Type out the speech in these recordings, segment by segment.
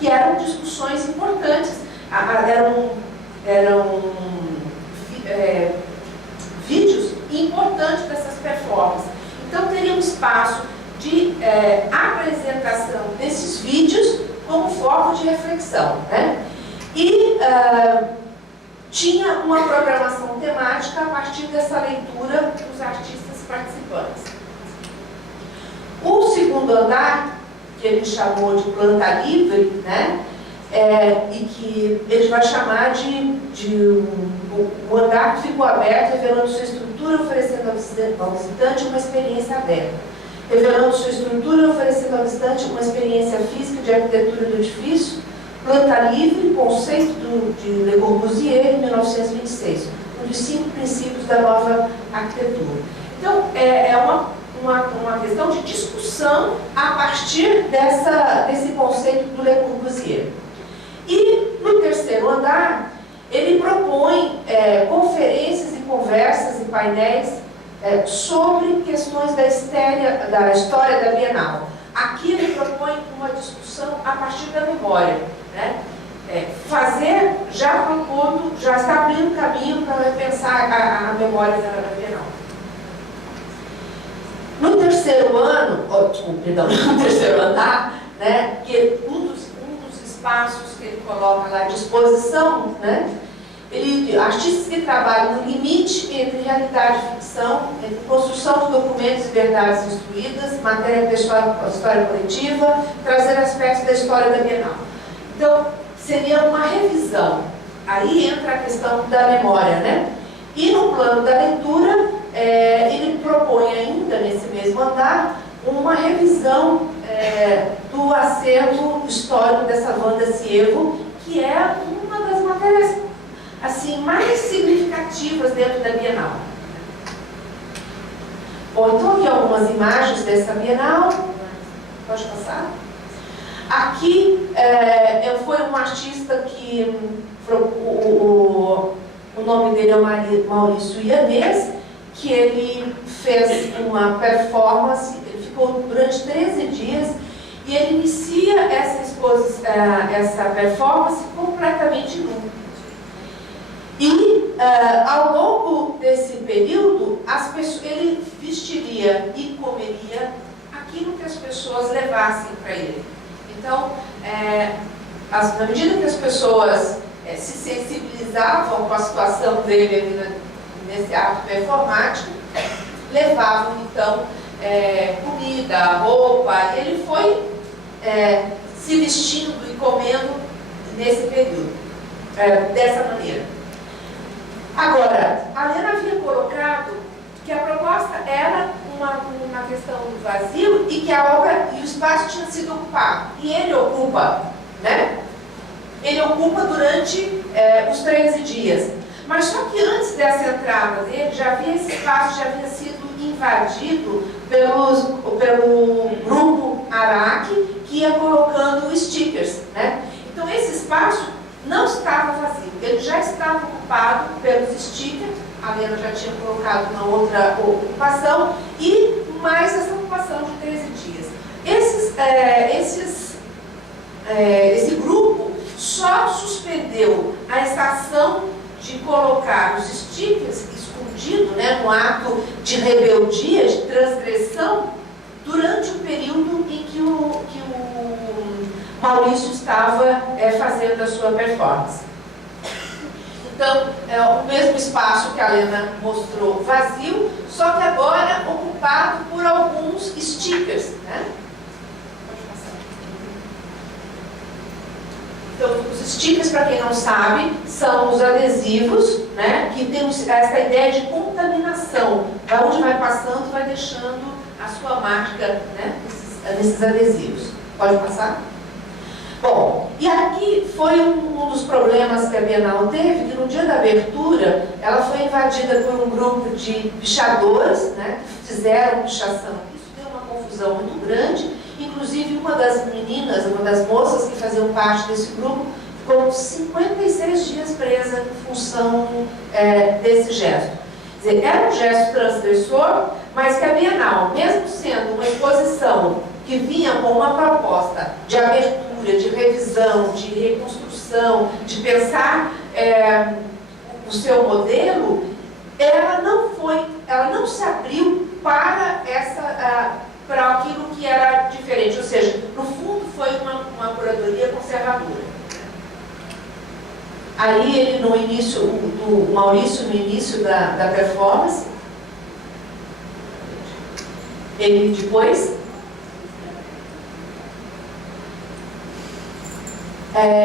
que eram discussões importantes, eram vídeos importantes dessas performances. Então teria um espaço de apresentação desses vídeos como forma de reflexão, né? E tinha uma programação temática a partir dessa leitura dos artistas participantes. O segundo andar, que ele chamou de planta livre, né? E que ele vai chamar o andar que ficou aberto, revelando sua estrutura, oferecendo ao visitante uma experiência aberta. Revelando sua estrutura, oferecendo ao visitante uma experiência física de arquitetura do edifício. Planta livre, conceito de Le Corbusier, em 1926, um dos 5 princípios da nova arquitetura. Então, é uma questão de discussão a partir desse conceito do Le Corbusier. E, no terceiro andar, ele propõe conferências e conversas e painéis sobre questões da história da Bienal. Aqui ele propõe uma discussão a partir da memória, né? Fazer já propondo, já está abrindo caminho para repensar a memória da Bienal. No terceiro ano, no terceiro andar, né, que um dos espaços que ele coloca lá à disposição, né, artistas que trabalham no limite entre realidade e ficção, entre construção de documentos e verdades instruídas, matéria pessoal, história coletiva, trazer aspectos da história da Bienal. Então, seria uma revisão. Aí entra a questão da memória, né? E no plano da leitura, ele propõe ainda, nesse mesmo andar, uma revisão do acervo histórico dessa Wanda Sievo, que é uma das matérias assim, mais significativas dentro da Bienal. Bom, então aqui algumas imagens dessa Bienal. Pode passar? Aqui foi um artista que o nome dele é Maurício Ianês, que ele fez uma performance, ele ficou durante 13 dias e ele inicia essa performance completamente nu. E ao longo desse período, ele vestiria e comeria aquilo que as pessoas levassem para ele. Então, na medida que as pessoas se sensibilizavam com a situação dele nesse ato performático, levavam então comida, roupa, e ele foi se vestindo e comendo nesse período, dessa maneira. Agora, a Helena havia colocado que a proposta era uma questão do vazio e que a obra e o espaço tinham sido ocupados. E ele ocupa, né? Ele ocupa durante os 13 dias. Mas só que antes dessa entrada dele, esse espaço já havia sido invadido pelo grupo Araque, que ia colocando stickers, né? Então esse espaço não estava vazio, ele já estava ocupado pelos stickers, a Helena já tinha colocado uma outra ocupação, e mais essa ocupação de 13 dias. Esse grupo só suspendeu a estação de colocar os stickers escondido, né, no ato de rebeldia, de transgressão, durante o período em que o Maurício estava fazendo a sua performance. Então, o mesmo espaço que a Helena mostrou vazio, só que agora ocupado por alguns stickers, né? Pode passar. Então, os stickers, para quem não sabe, são os adesivos, né, que tem essa ideia de contaminação. Da onde vai passando, vai deixando a sua marca, né, nesses adesivos. Pode passar? Bom, e aqui foi um dos problemas que a Bienal teve, que no dia da abertura, ela foi invadida por um grupo de pichadores, né, que fizeram pichação. Isso deu uma confusão muito grande, inclusive uma das meninas, uma das moças que faziam parte desse grupo, ficou 56 dias presa em função desse gesto. Quer dizer, era um gesto transgressor, mas que a Bienal, mesmo sendo uma exposição que vinha com uma proposta de abertura leitura, de revisão, de reconstrução, de pensar o seu modelo, ela não se abriu para aquilo que era diferente, ou seja, no fundo foi uma curadoria conservadora. Aí ele no início, o Maurício no início da performance, ele depois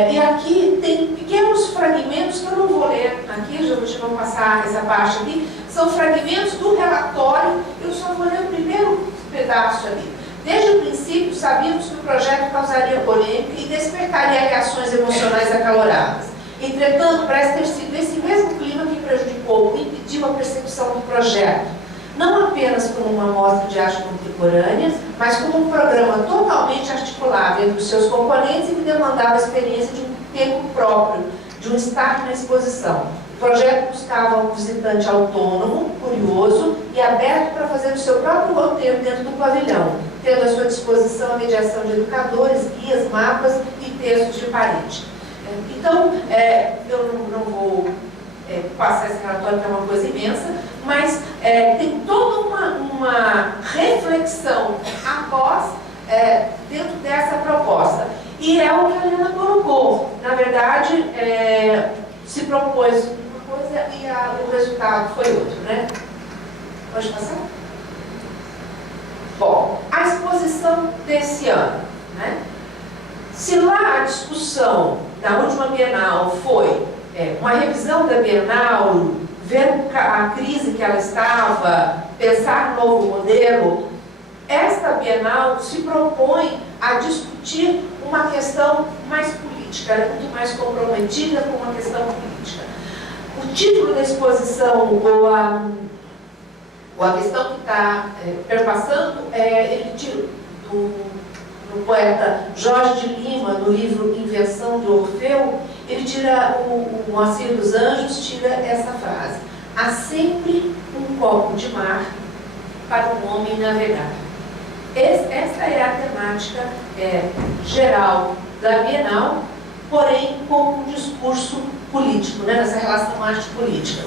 e aqui tem pequenos fragmentos que eu não vou ler aqui, já vou passar essa parte aqui, são fragmentos do relatório, eu só vou ler o primeiro pedaço ali. Desde o princípio, sabíamos que o projeto causaria polêmica e despertaria reações emocionais acaloradas. Entretanto, parece ter sido esse mesmo clima que prejudicou e impediu a percepção do projeto, não apenas como uma mostra de arte contemporânea, mas como um programa totalmente articulado entre os seus componentes e que demandava a experiência de um tempo próprio, de um estar na exposição. O projeto buscava um visitante autônomo, curioso e aberto para fazer o seu próprio roteiro dentro do pavilhão, tendo à sua disposição a mediação de educadores, guias, mapas e textos de parede. Então, eu não vou passar esse relatório, que é uma coisa imensa, mas tem toda uma reflexão após, dentro dessa proposta. E é o que a Helena colocou. Na verdade, se propôs uma coisa e o resultado foi outro, né? Pode passar? Bom, a exposição desse ano, né? Se lá a discussão da última Bienal foi uma revisão da Bienal, ver a crise que ela estava, pensar um novo modelo, esta Bienal se propõe a discutir uma questão mais política, ela é muito mais comprometida com uma questão política. O título da exposição, ou a questão que está perpassando, ele tira do poeta Jorge de Lima, no livro Invenção de Orfeu, ele tira, o Moacir dos Anjos tira essa frase: há sempre um copo de mar para o homem navegar. Esta é a temática geral da Bienal, porém com um discurso político, né, nessa relação arte-política.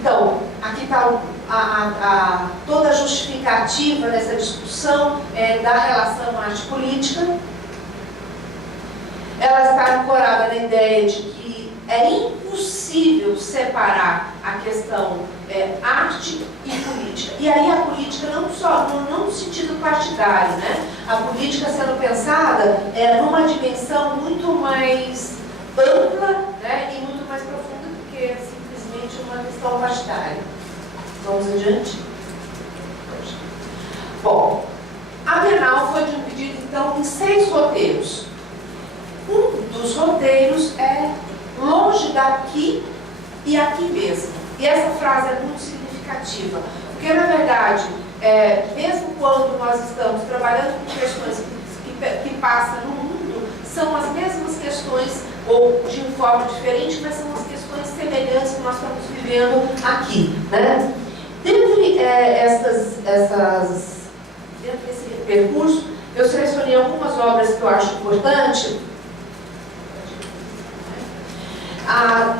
Então, aqui está toda a justificativa dessa discussão da relação arte-política. Ela está ancorada na ideia de que é impossível separar a questão arte e política. E aí a política não no sentido partidário, né? A política sendo pensada numa dimensão muito mais ampla, né? E muito mais profunda do que simplesmente uma questão partidária. Vamos adiante? Bom, a Bienal foi dividida então em 6 roteiros. Um dos roteiros é longe daqui e aqui mesmo. E essa frase é muito significativa, porque na verdade, mesmo quando nós estamos trabalhando com questões que passam no mundo, são as mesmas questões, ou de forma diferente, mas são as questões semelhantes que nós estamos vivendo aqui, né? Dentro desse percurso, eu selecionei algumas obras que eu acho importante.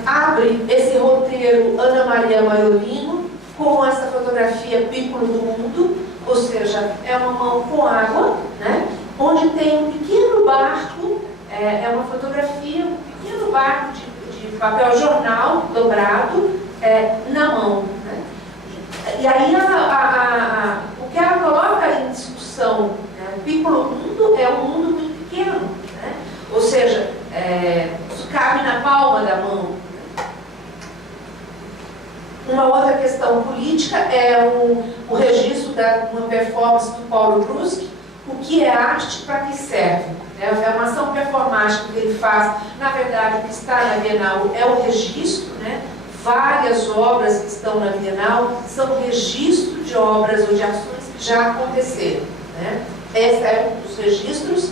Abre esse roteiro Ana Maria Maiorino com essa fotografia Piccolo do Mundo, ou seja, é uma mão com água, né? Onde tem um pequeno barco, é uma fotografia, um pequeno barco de papel jornal dobrado na mão, né? E aí o que ela coloca em discussão, né? O Piccolo Mundo é um mundo muito pequeno, né? Ou seja, isso cabe na palma da mão. Uma outra questão política é o registro de uma performance do Paulo Bruschi, o que é arte, para que serve. É uma ação performática que ele faz. Na verdade, o que está na Bienal é o registro, né? Várias obras que estão na Bienal são registro de obras ou de ações que já aconteceram, né? Esse é um dos registros.